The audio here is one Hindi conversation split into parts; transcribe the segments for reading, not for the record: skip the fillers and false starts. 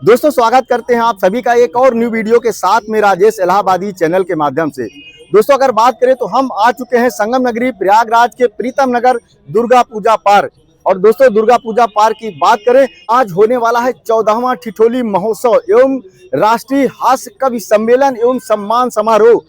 दोस्तों स्वागत करते हैं आप सभी का एक और न्यू वीडियो के साथ में राजेश इलाहाबादी चैनल के माध्यम से। दोस्तों अगर बात करें तो हम आ चुके हैं संगम नगरी प्रयागराज के प्रीतम नगर दुर्गा पूजा पार्क। और दोस्तों दुर्गा पूजा पार्क की बात करें, आज होने वाला है 14वां ठिठोली महोत्सव एवं राष्ट्रीय हास्य कवि सम्मेलन एवं सम्मान समारोह।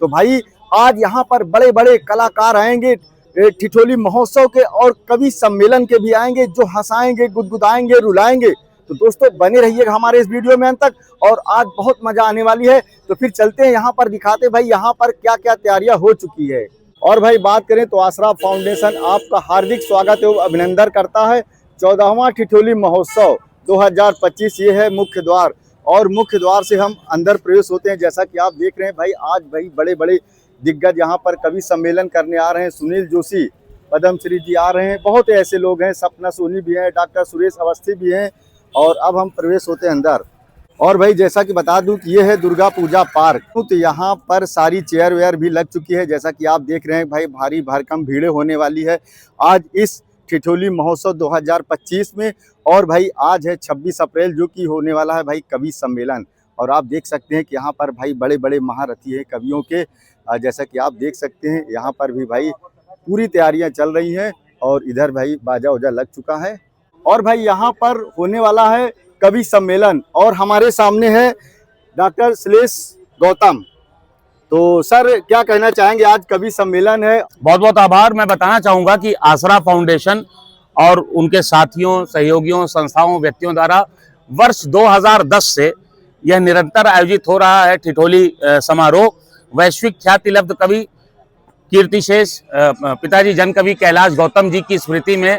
तो भाई आज यहाँ पर बड़े बड़े कलाकार आएंगे ठिठोली महोत्सव के, और कवि सम्मेलन के भी आएंगे जो हंसाएंगे, गुदगुदाएंगे, रुलाएंगे। तो दोस्तों बने रहिएगा हमारे इस वीडियो में अंत तक, और आज बहुत मजा आने वाली है। तो फिर चलते हैं यहाँ पर, दिखाते भाई यहाँ पर क्या क्या तैयारियां हो चुकी है। और भाई बात करें तो आसरा फाउंडेशन आपका हार्दिक स्वागत एवं अभिनंदन करता है। 14वां ठिठोली महोत्सव 2025 ये है मुख्य द्वार, और मुख्य द्वार से हम अंदर प्रवेश होते हैं। जैसा कि आप देख रहे हैं भाई, आज भाई बड़े बड़े दिग्गज यहाँ पर कवि सम्मेलन करने आ रहे हैं। सुनील जोशी, पद्मश्री जी आ रहे हैं, बहुत ऐसे लोग हैं, सपना सोनी भी हैं, डॉक्टर सुरेश अवस्थी भी हैं। और अब हम प्रवेश होते हैं अंदर। और भाई जैसा कि बता दूं कि ये है दुर्गा पूजा पार्क, तो यहाँ पर सारी चेयर वेयर भी लग चुकी है। जैसा कि आप देख रहे हैं भाई, भारी भरकम भीड़ होने वाली है आज इस ठिठोली महोत्सव 2025 में। और भाई आज है 26 अप्रैल, जो कि होने वाला है भाई कवि सम्मेलन। और आप देख सकते हैं कि यहाँ पर भाई बड़े बड़े महारथी हैं कवियों के। जैसा कि आप देख सकते हैं यहाँ पर भी भाई पूरी तैयारियां चल रही हैं, और इधर भाई बाजा उजा लग चुका है। और भाई यहाँ पर होने वाला है कवि सम्मेलन, और हमारे सामने है डॉक्टर श्लेष गौतम। तो सर क्या कहना चाहेंगे, आज कवि सम्मेलन है। बहुत बहुत आभार। मैं बताना चाहूँगा कि आसरा फाउंडेशन और उनके साथियों, सहयोगियों, संस्थाओं, व्यक्तियों द्वारा वर्ष 2010 से यह निरंतर आयोजित हो रहा है ठिठोली समारोह। वैश्विक ख्याति लब्ध कवि कीर्तिशेष पिताजी जन कवि कैलाश गौतम जी की स्मृति में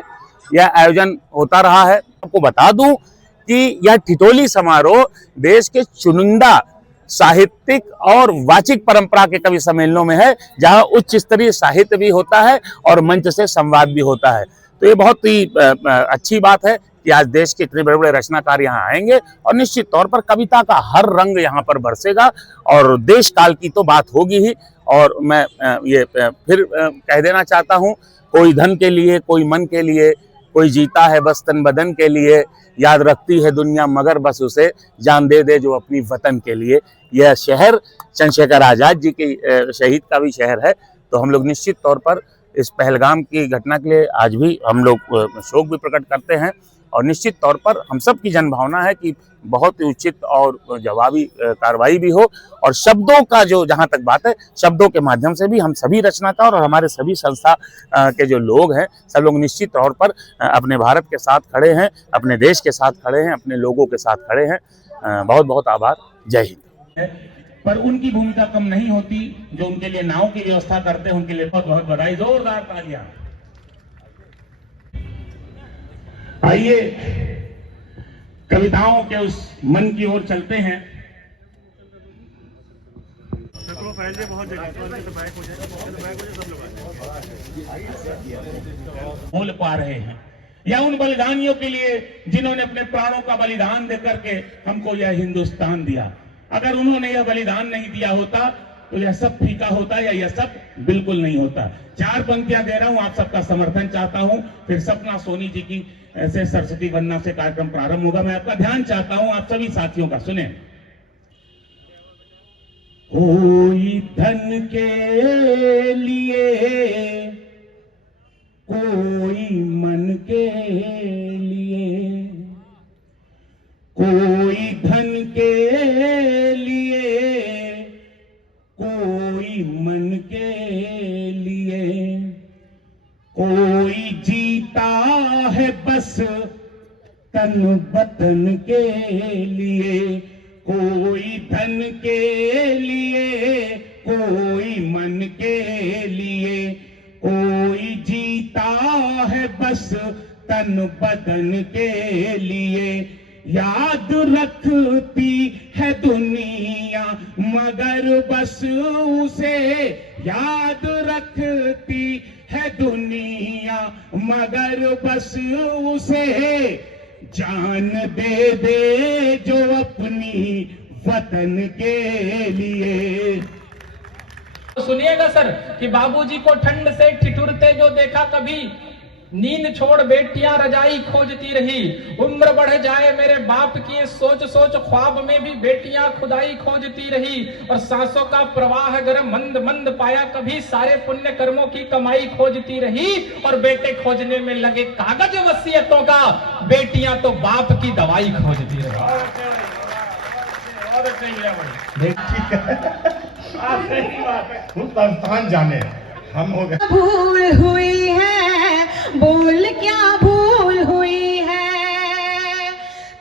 यह आयोजन होता रहा है। आपको बता दूं कि यह ठिठोली समारोह देश के चुनिंदा साहित्यिक और वाचिक परंपरा के कवि सम्मेलनों में है, जहां उच्च स्तरीय साहित्य भी होता है और मंच से संवाद भी होता है। तो ये बहुत ही अच्छी बात है कि आज देश के इतने बड़े बड़े रचनाकार यहाँ आएंगे, और निश्चित तौर पर कविता का हर रंग यहाँ पर बरसेगा, और देश काल की तो बात होगी ही। और मैं ये फिर कह देना चाहता हूँ, कोई धन के लिए, कोई मन के लिए, कोई जीता है बस तन बदन के लिए, याद रखती है दुनिया मगर बस उसे जान दे दे जो अपनी वतन के लिए। यह शहर चंद्रशेखर आजाद जी के शहीद का भी शहर है। तो हम लोग निश्चित तौर पर इस पहलगाम की घटना के लिए आज भी हम लोग शोक भी प्रकट करते हैं, और निश्चित तौर पर हम सब की जनभावना है कि बहुत ही उचित और जवाबी कार्रवाई भी हो। और शब्दों का जो जहाँ तक बात है, शब्दों के माध्यम से भी हम सभी रचनाकार और हमारे सभी संस्था के जो लोग हैं, सब लोग निश्चित तौर पर अपने भारत के साथ खड़े हैं, अपने देश के साथ खड़े हैं, अपने लोगों के साथ खड़े हैं। बहुत बहुत आभार। जय हिंद। पर उनकी भूमिका कम नहीं होती, जो उनके लिए नाव की व्यवस्था करते हैं, उनके लिए बहुत बहुत बधाई, जोरदार तालियां। आइए कविताओं के उस मन की ओर चलते हैं। बोल पा रहे हैं, या उन बलिदानियों के लिए जिन्होंने अपने प्राणों का बलिदान दे करके हमको यह हिंदुस्तान दिया। अगर उन्होंने यह बलिदान नहीं दिया होता तो यह सब फीका होता, या यह सब बिल्कुल नहीं होता। 4 पंक्तियां दे रहा हूं, आप सबका समर्थन चाहता हूं, फिर सपना सोनी जी की ऐसे सरस्वती वंदना से कार्यक्रम प्रारंभ होगा। मैं आपका ध्यान चाहता हूं, आप सभी साथियों का सुने। कोई धन के लिए, कोई मन के लिए, कोई धन के लिए, कोई मन के लिए, कोई जीता है बस तन वतन के लिए, कोई धन के लिए, कोई मन के लिए, कोई जीता है बस तन बदन के लिए। याद रखती है दुनिया मगर बस उसे, याद रखती है दुनिया मगर बस उसे, जान दे दे जो अपनी वतन के लिए। सुनिएगा सर कि बाबूजी को ठंड से ठिठुरते जो देखा कभी, नींद छोड़ बेटियां रजाई खोजती रही, उम्र बढ़ जाए मेरे बाप की सोच सोच ख्वाब में भी बेटियां खुदाई खोजती रही, और सांसों का प्रवाह अगर मंद मंद पाया कभी सारे पुण्य कर्मों की कमाई खोजती रही, और बेटे खोजने में लगे कागज वसीयतों का, बेटियां तो बाप की दवाई खोजती रही। संस्थान जाने हम हो गए। भूल हुई है, बोल क्या भूल हुई है,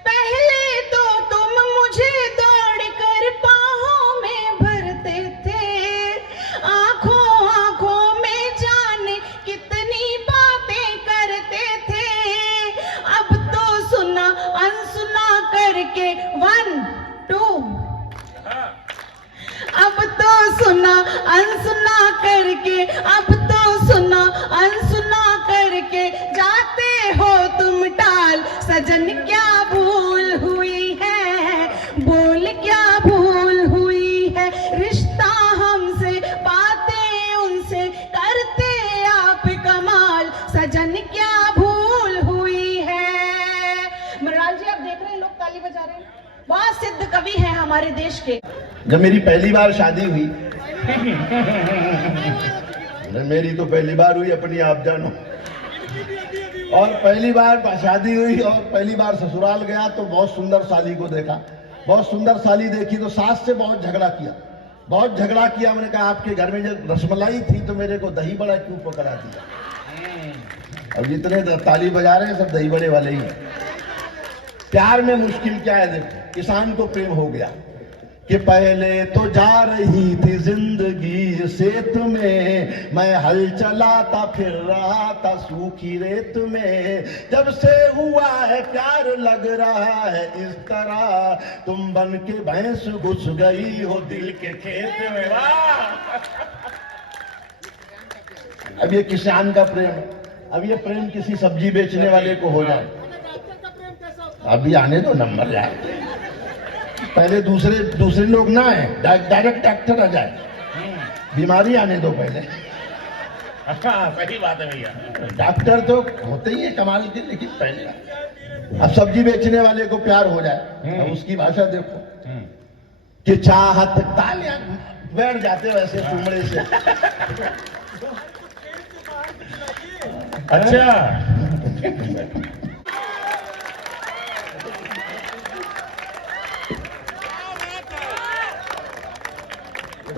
पहले तो तुम मुझे दौड़कर पाहों में भरते थे, आंखों आंखों में जाने कितनी बातें करते थे, अब तो सुना अनसुना करके 1 2, अब तो सुना अनसुना करके, अब तो सुना अनसुना करके जाते हो तुम टाल, सजन क्या भूल हुई है, बोल क्या भूल हुई है, रिश्ता हमसे बातें उनसे करते आप कमाल, सजन क्या भूल हुई है। मृणाल जी आप देख रहे हैं लोग ताली बजा रहे हैं, बहुत सिद्ध कवि हैं हमारे देश के। जब मेरी पहली बार शादी हुई मेरी तो पहली बार हुई, अपनी आप जानो, और पहली बार शादी हुई और पहली बार ससुराल गया तो बहुत सुंदर साली को देखा, बहुत सुंदर साली देखी तो सास से बहुत झगड़ा किया, बहुत झगड़ा किया। मैंने कहा आपके घर में जब रसमलाई थी तो मेरे को दही बड़ा क्यों पकड़ा दिया, अब जितने ताली बजा रहे हैं सब दही बड़े वाले ही हैं। प्यार में मुश्किल क्या है, देखो किसान को प्रेम हो गया कि पहले तो जा रही थी जिंदगी सेत में, मैं हल चलाता फिर रहा था सूखी रेत में, जब से हुआ है प्यार लग रहा है इस तरह, तुम बन के भैंस घुस गई हो दिल के खेत में। वाह! अब ये किसान का प्रेम, अब ये प्रेम किसी सब्जी बेचने वाले को हो जाए, अभी आने दो नंबर जाए, पहले दूसरे लोग ना आए, डायरेक्ट डॉक्टर आ जाए, बीमारी आने दो पहले। सही बात है भैया, डॉक्टर तो होते ही है कमाल के, लेकिन पहले अब सब्जी बेचने वाले को प्यार हो जाए, अब उसकी भाषा देखो कि चाहत तालियां बैठ जाते वैसे चुमड़े से। अच्छा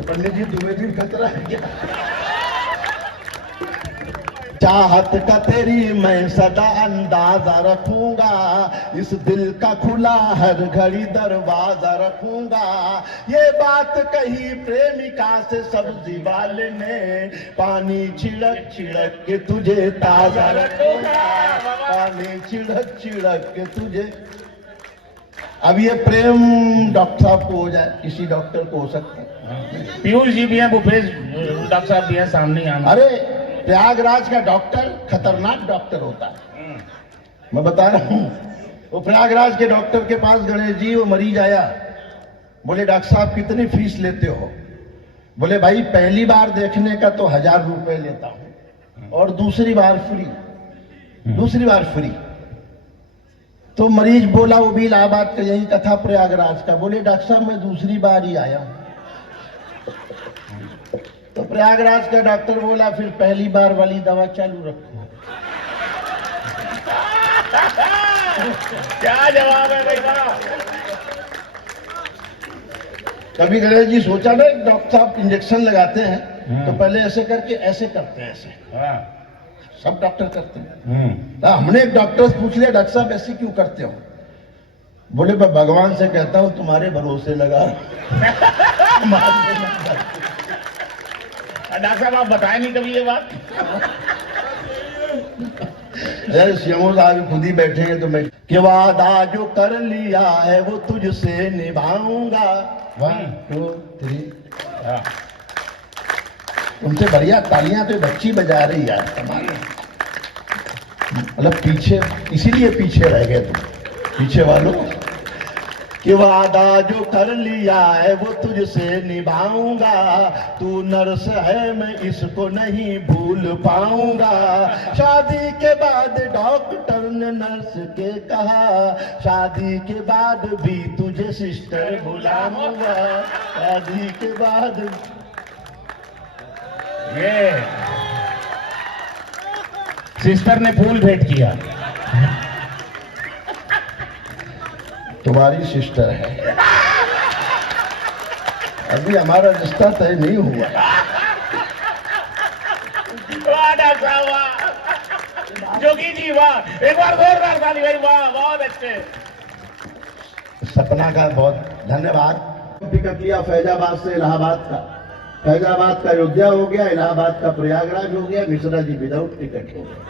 पंडित जी तुम्हें भी खतरा है क्या? चाहत का तेरी मैं सदा अंदाजा रखूंगा, इस दिल का खुला हर घड़ी दरवाजा रखूंगा, ये बात कही प्रेमिका से सब्जी वाले ने, पानी छिड़क छिड़क के तुझे ताजा रखूंगा, पानी छिड़क छिड़क के तुझे। अब ये प्रेम डॉक्टर साहब को हो जाए, किसी डॉक्टर को हो सकता है, पीयूष जी भी हैं, भूपेश डॉक्टर साहब भी हैं, सामने आना। अरे प्रयागराज का डॉक्टर खतरनाक डॉक्टर होता है, मैं बता रहा हूं। वो प्रयागराज के डॉक्टर के पास गणेश जी वो मरीज आया, बोले डॉक्टर साहब कितनी फीस लेते हो? बोले भाई पहली बार देखने का तो 1000 रुपए लेता हूं और दूसरी बार फ्री। तो मरीज बोला वो भी इलाहाबाद का, यही कथा प्रयागराज का, बोले डॉक्टर साहब मैं दूसरी बार ही आया हूं। तो प्रयागराज का डॉक्टर बोला फिर पहली बार वाली दवा चालू रखो। क्या जवाब है बेटा? कभी गणेश जी सोचा ना डॉक्टर साहब इंजेक्शन लगाते हैं तो पहले ऐसे करके ऐसे करते हैं, ऐसे सब डॉक्टर करते हैं। तो हमने एक डॉक्टर से पूछ लिया डॉक्टर साहब ऐसे क्यों करते हो? बोले मैं भगवान से कहता हूं तुम्हारे भरोसे लगा। डॉक्टर साहब आप बताए नहीं कभी ये बात? सीएमओ साहब खुद ही बैठे हैं तो मैं कि वादा जो कर लिया है वो तुझसे निभाऊंगा। 1 2 3 तुमसे बढ़िया तालियां तो बच्ची बजा रही यार, कमाल। मतलब पीछे इसीलिए पीछे रह गए तुम, पीछे वालों, कि वादा जो कर लिया है वो तुझसे निभाऊंगा, तू नर्स है मैं इसको नहीं भूल पाऊंगा। शादी के बाद डॉक्टर ने नर्स के कहा, शादी के बाद भी तुझे सिस्टर बुलाऊंगा, शादी के बाद। ये सिस्टर ने फूल भेंट किया। तुम्हारी सिस्टर है, अभी हमारा रिश्ता तय नहीं हुआ। वाह डॉक्टर साहब वाह, जोगी जी वाह, एक बार जोरदार ताली भाई, वाह बहुत अच्छे। सपना का बहुत धन्यवाद। टिकट लिया फैजाबाद से इलाहाबाद का, फैजाबाद का अयोध्या हो गया, इलाहाबाद का प्रयागराज हो गया, मिश्रा जी विदाउट टिकट हो गया।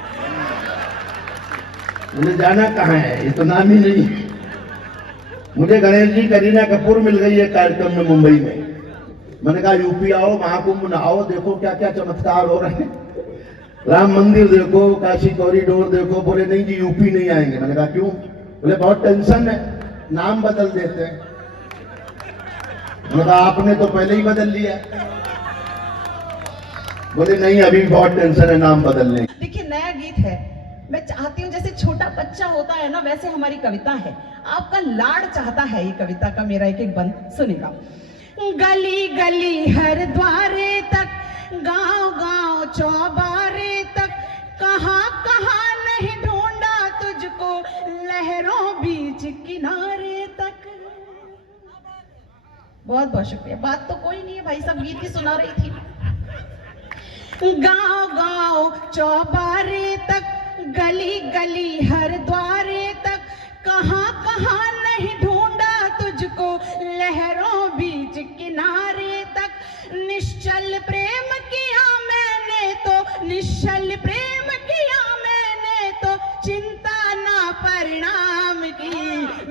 मुझे जाना कहाँ है ये तो नाम ही नहीं। मुझे गणेश जी करीना कपूर मिल गई है कार्यक्रम में मुंबई में। मैंने कहा यूपी आओ, महाकुंभ नहाओ, देखो क्या क्या चमत्कार हो रहे हैं, राम मंदिर देखो, काशी कॉरिडोर देखो। बोले नहीं जी यूपी नहीं आएंगे। मैंने कहा क्यों? बोले बहुत टेंशन है, नाम बदल देते हैं। मैंने कहा आपने तो पहले ही बदल लिया। बोले नहीं अभी बहुत टेंशन है नाम बदलने। देखिए नया गीत है, मैं चाहती हूँ जैसे छोटा बच्चा होता है ना, वैसे हमारी कविता है। आपका लाड़ चाहता है ये कविता का मेरा एक एक बंद सुनेगा। गली गली हर द्वारे तक, गांव गांव चौबारे तक, कहां कहां नहीं ढूंढा तुझको, लहरों बीच किनारे तक। बहुत बहुत शुक्रिया। बात तो कोई नहीं है भाई, सब गीत ही सुना रही थी। गांव गांव चौबारे तक, गली गली हर द्वारे तक, कहां कहां नहीं ढूंढा तुझको, लहरों बीच किनारे तक। निश्चल प्रेम किया मैंने तो, निश्चल प्रेम किया मैंने तो, चिंता ना परिणाम की।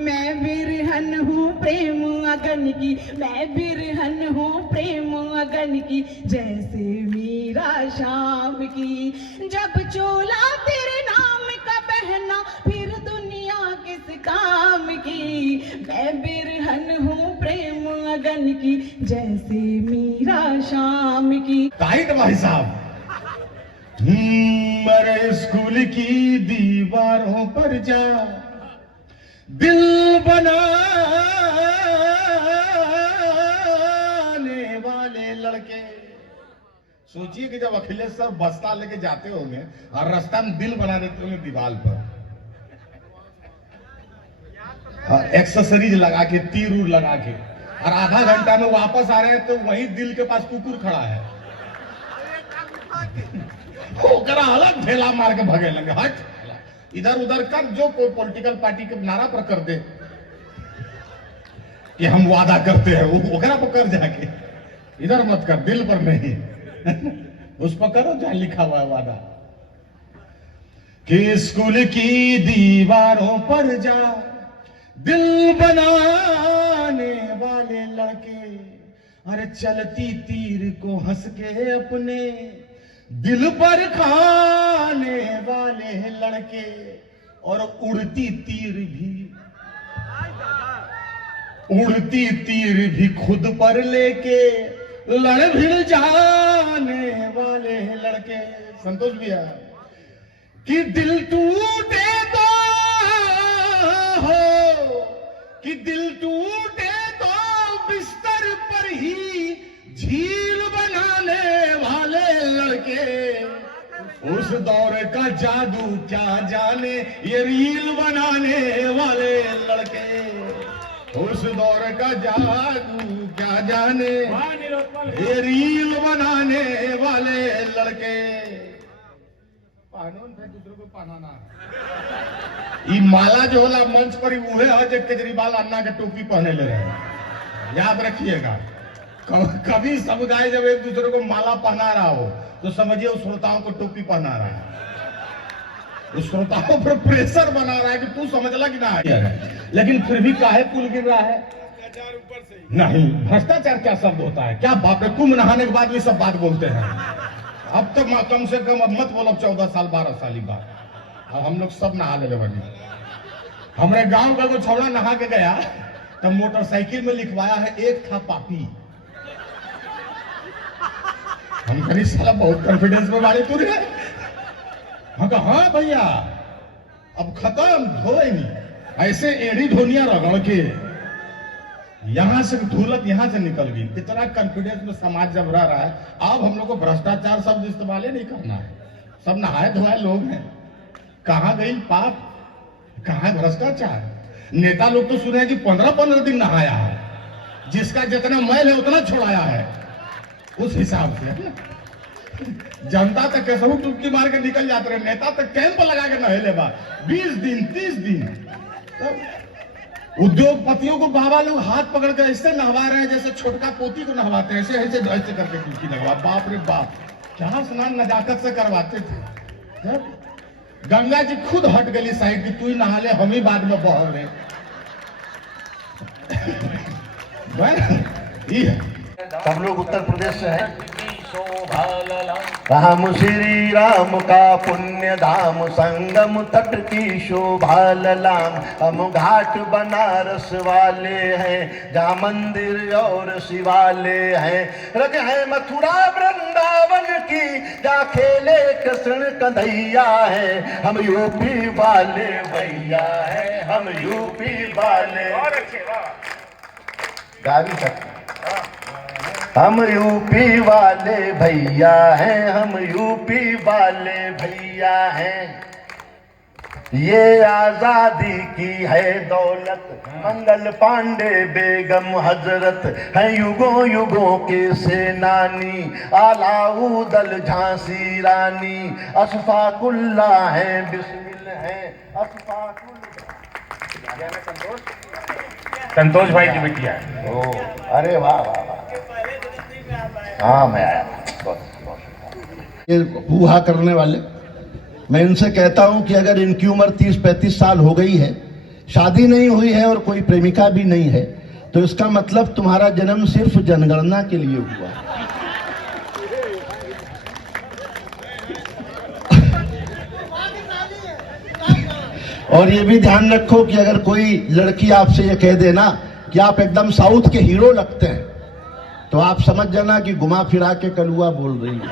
मैं बिरहन हूँ प्रेम अगन की, मैं बिरहन हूँ प्रेम अगन की, जैसे मीरा शाम की। जब चोला तेरे नाम का पहना, फिर दुनिया किस काम की। मैं बिरहन हूँ प्रेम अगन की, जैसे मीरा शाम की। टाइट भाई साहब। मेरे स्कूल की दीवारों पर जा, दिल बनाने वाले लड़के। सोचिए कि जब अखिलेश सर बस्ता लेके जाते होंगे और रास्ता में दिल बना देते होंगे दीवार पर, एक्सेसरीज लगा के, तीर उर लगा के, और आधा घंटा में वापस आ रहे हैं तो वही दिल के पास कुकुर खड़ा है, ओकरा अलग ढेला मार के भगे लगे। हट इधर उधर कर, जो कोई पॉलिटिकल पार्टी के नारा पर कर दे कि हम वादा करते हैं, वो ओकरा पर कर जाके, इधर मत कर, दिल पर नहीं। उस पर करो जहां लिखा हुआ है वादा। कि स्कूल की दीवारों पर जा, दिल बनाने वाले लड़के, अरे चलती तीर को हंस के अपने दिल पर खाने वाले लड़के, और उड़ती तीर भी खुद पर लेके लड़ भिड़ जाने वाले लड़के। संतोष भैया कि दिल टूटे तो हो, कि दिल टूटे तो बिस्तर पर ही झील बनाने वाले लड़के। उस दौर का जादू क्या जाने ये रील बनाने वाले लड़के, उस दौर का जादू क्या जाने ये रील बनाने वाले लड़के। दूसरे को पहनाना ये माला जो होला मंच पर ही उहे है जो केजरीवाल अन्ना के टोपी पहने ले रहे हैं, याद रखिएगा। कभी समुदाय जब एक दूसरे को माला पहना रहा हो तो समझिए उस श्रोताओं को टोपी पहना रहा है, उस श्रोताओं पर प्रेशर बना रहा है कि तू समझला कि ना। लेकिन फिर भी काहे पुल गिर रहा है? नहीं, भ्रष्टाचार क्या शब्द होता है? क्या बाप रे, कुंभ नहाने के बाद ये सब बात बोलते हैं। अब तो कम से कम अब मत बोलो 14 साल 12 साल ही बात। अब हम लोग सब नहा ले बनी। हमारे गांव का कोई छौड़ा नहा के गया तब मोटरसाइकिल में लिखवाया है एक था पापी। हम कहीं साला बहुत कॉन्फिडेंस में मारे तू रे। हम कहा हाँ भैया अब खत्म धोए नहीं, ऐसे एड़ी धोनिया रगड़ के यहां से धूलत यहां से निकल गई। इतना कॉन्फिडेंस में समाज जब रह रहा है, अब हम लोग को भ्रष्टाचार शब्द इस्तेमाल ही नहीं करना है। सब नहाए धोए लोग हैं। कहां गई पाप, कहां भ्रष्टाचार। नेता लोग तो सुने कि 15-15 दिन नहाया है, जिसका जितना मैल है उतना छोड़ाया है, उस हिसाब से जनता तक कैसे टुटकी मार के निकल जाते रहे, नेता तक कैंप लगा के नहेले बा 20 दिन 30 दिन। तो उद्योगपतियों को बाबा लोग हाथ पकड़ कर ऐसे नहवा रहे हैं जैसे छोटका पोती को नहवाते हैं, ऐसे ऐसे ऐसे करके टुटकी लगवा। बाप रे बाप, क्या स्नान नजाकत से करवाते थे। गंगा जी खुद हट गई साइड की, तू ही नहा ले, हम ही बाद में बह रहे। हम लोग उत्तर प्रदेश से हैं। राम श्री राम का पुण्य धाम, संगम तट की शोभा ललाम। हम घाट बनारस वाले हैं, जहाँ मंदिर और शिवालय हैं। रग है मथुरा वृंदावन की, जहाँ खेले कृष्ण कन्हैया है। हम यूपी वाले भैया हैं, हम यूपी वाले। गाड़ी तक हम यूपी वाले भैया हैं, हम यूपी वाले भैया हैं। ये आजादी की है दौलत, मंगल पांडे बेगम हजरत है युगों युगों के सेनानी। अलाउद्दीन झांसी रानी, अशफाकुल्ला है बिस्मिल है अशफाकुल्ला। संतोष भाई की बिटिया है। ओ अरे वाह वाह वाह, हाँ मैं आया। ये हुआ करने वाले, मैं इनसे कहता हूं कि अगर इनकी उम्र 30-35 साल हो गई है, शादी नहीं हुई है और कोई प्रेमिका भी नहीं है, तो इसका मतलब तुम्हारा जन्म सिर्फ जनगणना के लिए हुआ। और ये भी ध्यान रखो कि अगर कोई लड़की आपसे ये कह देना कि आप एकदम साउथ के हीरो लगते हैं, तो आप समझ जाना कि घुमा फिरा के कलुआ बोल रही है।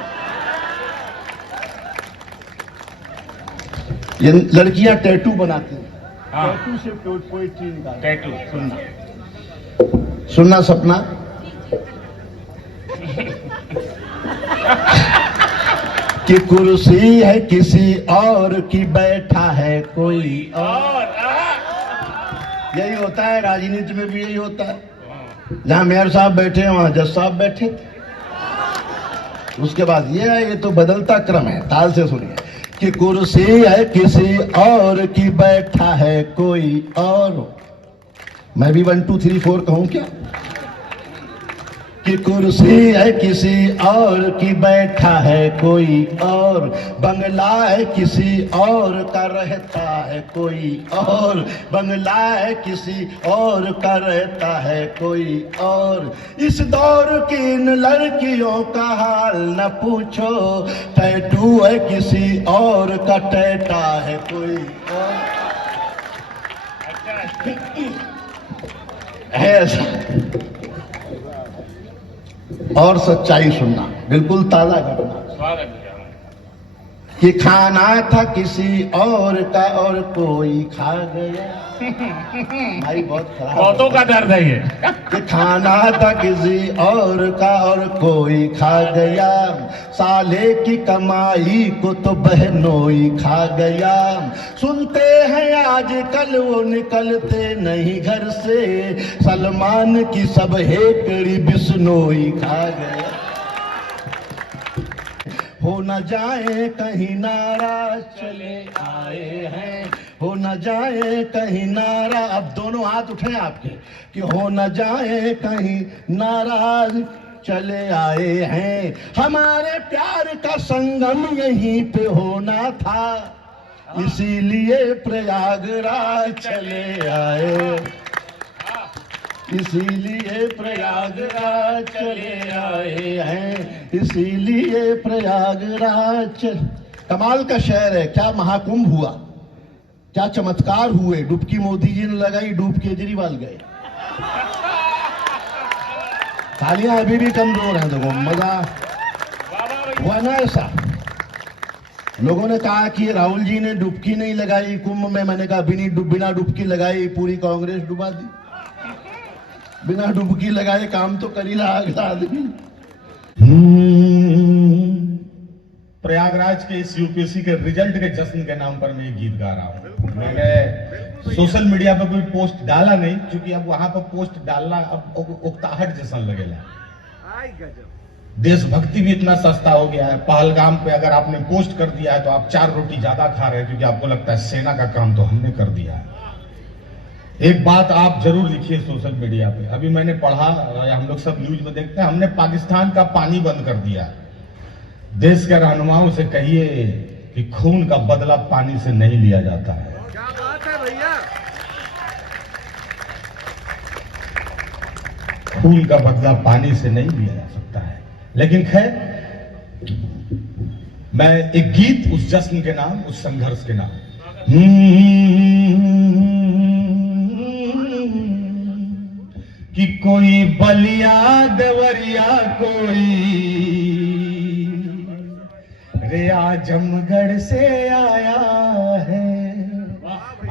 ये लड़कियां टैटू बनाती हैं। हाँ। टैटू से पोएट्री निकालती टैटू सुनना सपना। कि कुर्सी है किसी और की, बैठा है कोई और। यही होता है राजनीति में भी, यही होता है। जहां मेयर साहब बैठे हैं वहां जज साहब बैठे। उसके बाद ये है, ये तो बदलता क्रम है। ताल से सुनिए कि कुर्सी है किसी और की, बैठा है कोई और। मैं भी 1 2 3 4 कहूं क्या? कि कुर्सी है किसी और की, बैठा है कोई और। बंगला है किसी और का, रहता है कोई और। बंगला है किसी और का, रहता है कोई और। इस दौर की इन लड़कियों का हाल न पूछो, टैटू है किसी और का, टैटा है कोई और। है ऐसा। और सच्चाई सुनना, बिल्कुल ताजा घटना। कि खाना था किसी और का और कोई खा गया। भाई बहुत खराब, बहुतों का दर्द है ये। कि खाना था किसी और का और कोई खा गया। साले की कमाई को तो बहनोई खा गया। सुनते हैं आजकल वो निकलते नहीं घर से, सलमान की सब हेकड़ी बिश्नोई खा गया। हो न जाए कहीं नाराज चले आए हैं, हो न जाए कहीं नाराज। अब दोनों हाथ उठे आपके कि हो न जाए कहीं नाराज चले आए हैं। हमारे प्यार का संगम यहीं पे होना था, इसीलिए प्रयागराज चले आए। इसीलिए प्रयागराज चले आए हैं, इसीलिए प्रयागराज। कमाल का शहर है। क्या महाकुंभ हुआ, क्या चमत्कार हुए। डुबकी मोदी जी ने लगाई, डूब केजरीवाल गए। तालियां अभी भी कमजोर हैं। देखो मजा हुआ ना ऐसा। लोगों ने कहा कि राहुल जी ने डुबकी नहीं लगाई कुंभ में। मैंने कहा बिना डुबकी लगाई पूरी कांग्रेस डुबा दी। बिना डुबकी लगाए काम तो कर ही रहा अगला आदमी। प्रयागराज के इस यूपीएससी के रिजल्ट के जश्न के नाम पर मैं ये गीत गा रहा हूँ। मैंने सोशल मीडिया पर कोई पोस्ट डाला नहीं, क्योंकि अब वहां पर पोस्ट डालना अब उकताहट जैसा लगेगा। देशभक्ति भी इतना सस्ता हो गया है। पहलगाम पे अगर आपने पोस्ट कर दिया है तो आप 4 रोटी ज्यादा खा रहे हैं, क्योंकि आपको लगता है सेना का काम तो हमने कर दिया है। एक बात आप जरूर लिखिए सोशल मीडिया पे। अभी मैंने पढ़ा, हम लोग सब न्यूज में देखते हैं, हमने पाकिस्तान का पानी बंद कर दिया। देश के रहनुमाओं से कहिए कि खून का बदला पानी से नहीं लिया जाता है। क्या बात है भैया। खून का बदला पानी से नहीं लिया जा सकता है। लेकिन खैर, मैं एक गीत उस जश्न के नाम, उस संघर्ष के नाम, कि कोई बलिया देवरिया कोई रे आजमगढ़ से आया है।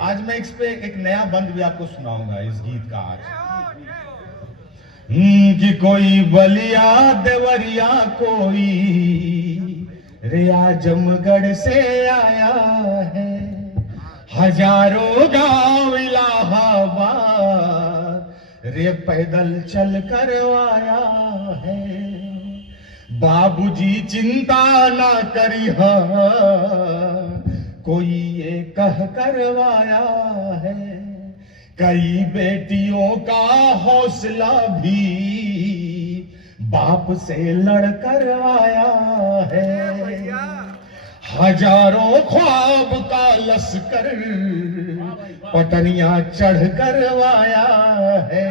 आज मैं इस पे एक नया बंद भी आपको सुनाऊंगा इस गीत का आज। कि कोई बलिया देवरिया कोई रे आजमगढ़ से आया है। हजारों गांव इलाहाबाद रे पैदल चल कर आया है। बाबूजी चिंता ना करी कोई ये कह करवाया है। कई बेटियों का हौसला भी बाप से लड़ कर आया है। हजारों ख्वाब का लश्कर पटरियां चढ़ करवाया है।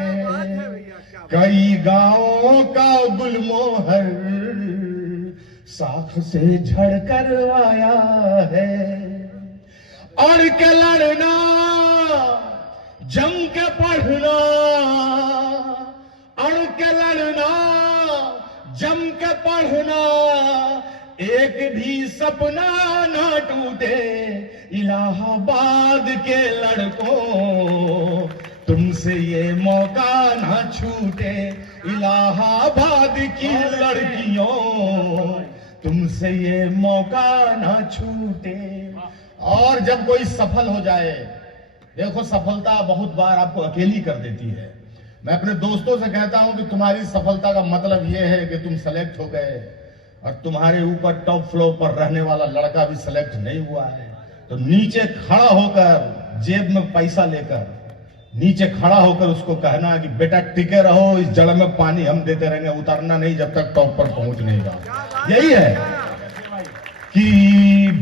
कई गांवों का गुलमोहर साख से झड़ करवाया है। और के लड़ना जम के पढ़ना, अड़ के लड़ना जम के पढ़ना, एक भी सपना ना टूटे इलाहाबाद के लड़कों, तुमसे ये मौका ना छूटे इलाहाबाद की लड़कियों, तुमसे ये मौका ना छूटे। और जब कोई सफल हो जाए, देखो सफलता बहुत बार आपको अकेली कर देती है। मैं अपने दोस्तों से कहता हूं कि तुम्हारी सफलता का मतलब यह है कि तुम सेलेक्ट हो गए और तुम्हारे ऊपर टॉप फ्लोर पर रहने वाला लड़का भी सेलेक्ट नहीं हुआ है, तो नीचे खड़ा होकर, जेब में पैसा लेकर नीचे खड़ा होकर उसको कहना कि बेटा टिके रहो, इस जड़ में पानी हम देते रहेंगे, उतरना नहीं जब तक टॉप पर पहुंच नहीं जाओ। यही है कि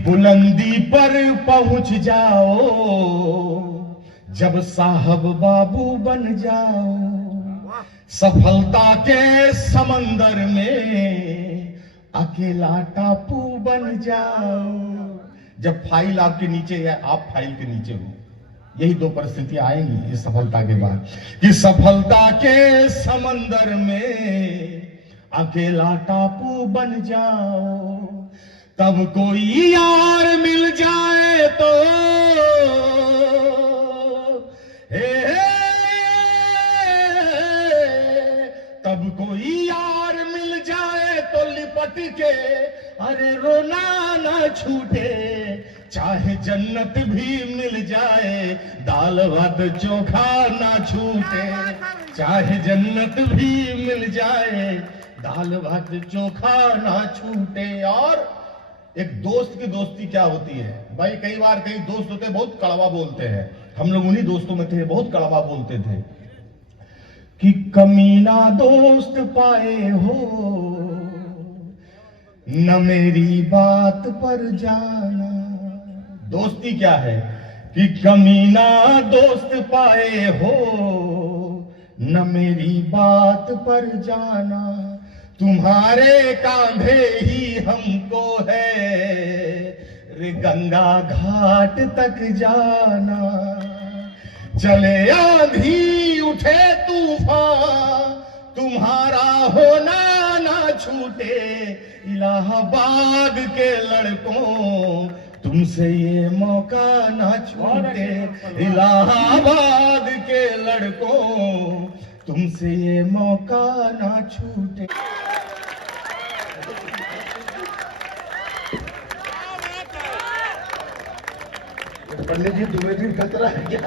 बुलंदी पर पहुंच जाओ, जब साहब बाबू बन जाओ, सफलता के समंदर में अकेला टापू बन जाओ। जब फाइल आपके नीचे या आप फाइल के नीचे हो, यही दो परिस्थितियां आएंगी इस सफलता के बाद, कि सफलता के समंदर में अकेला टापू बन जाओ। तब कोई यार मिल जाए तो तब कोई यार मिल जाए तो लिपट के अरे रोना ना छूटे, चाहे जन्नत भी मिल जाए दाल भात चोखा ना छूटे, चाहे जन्नत भी मिल जाए दाल भात चोखा ना छूटे। और एक दोस्त की दोस्ती क्या होती है भाई, कई बार कई दोस्त होते हैं बहुत कड़वा बोलते हैं, हम लोग उन्हीं दोस्तों में थे बहुत कड़वा बोलते थे, कि कमीना दोस्त पाए हो न मेरी बात पर जाना। दोस्ती क्या है कि कमीना दोस्त पाए हो न मेरी बात पर जाना, तुम्हारे कांधे ही हमको है रे गंगा घाट तक जाना। चले आंधी उठे तूफान, तुम्हारा होना ना छूटे। इलाहाबाद के लड़कों, तुमसे ये मौका ना छूटे। इलाहाबाद के लड़कों, तुमसे ये मौका ना छूटे। पंडित जी तुम्हें भी खतरा है क्या?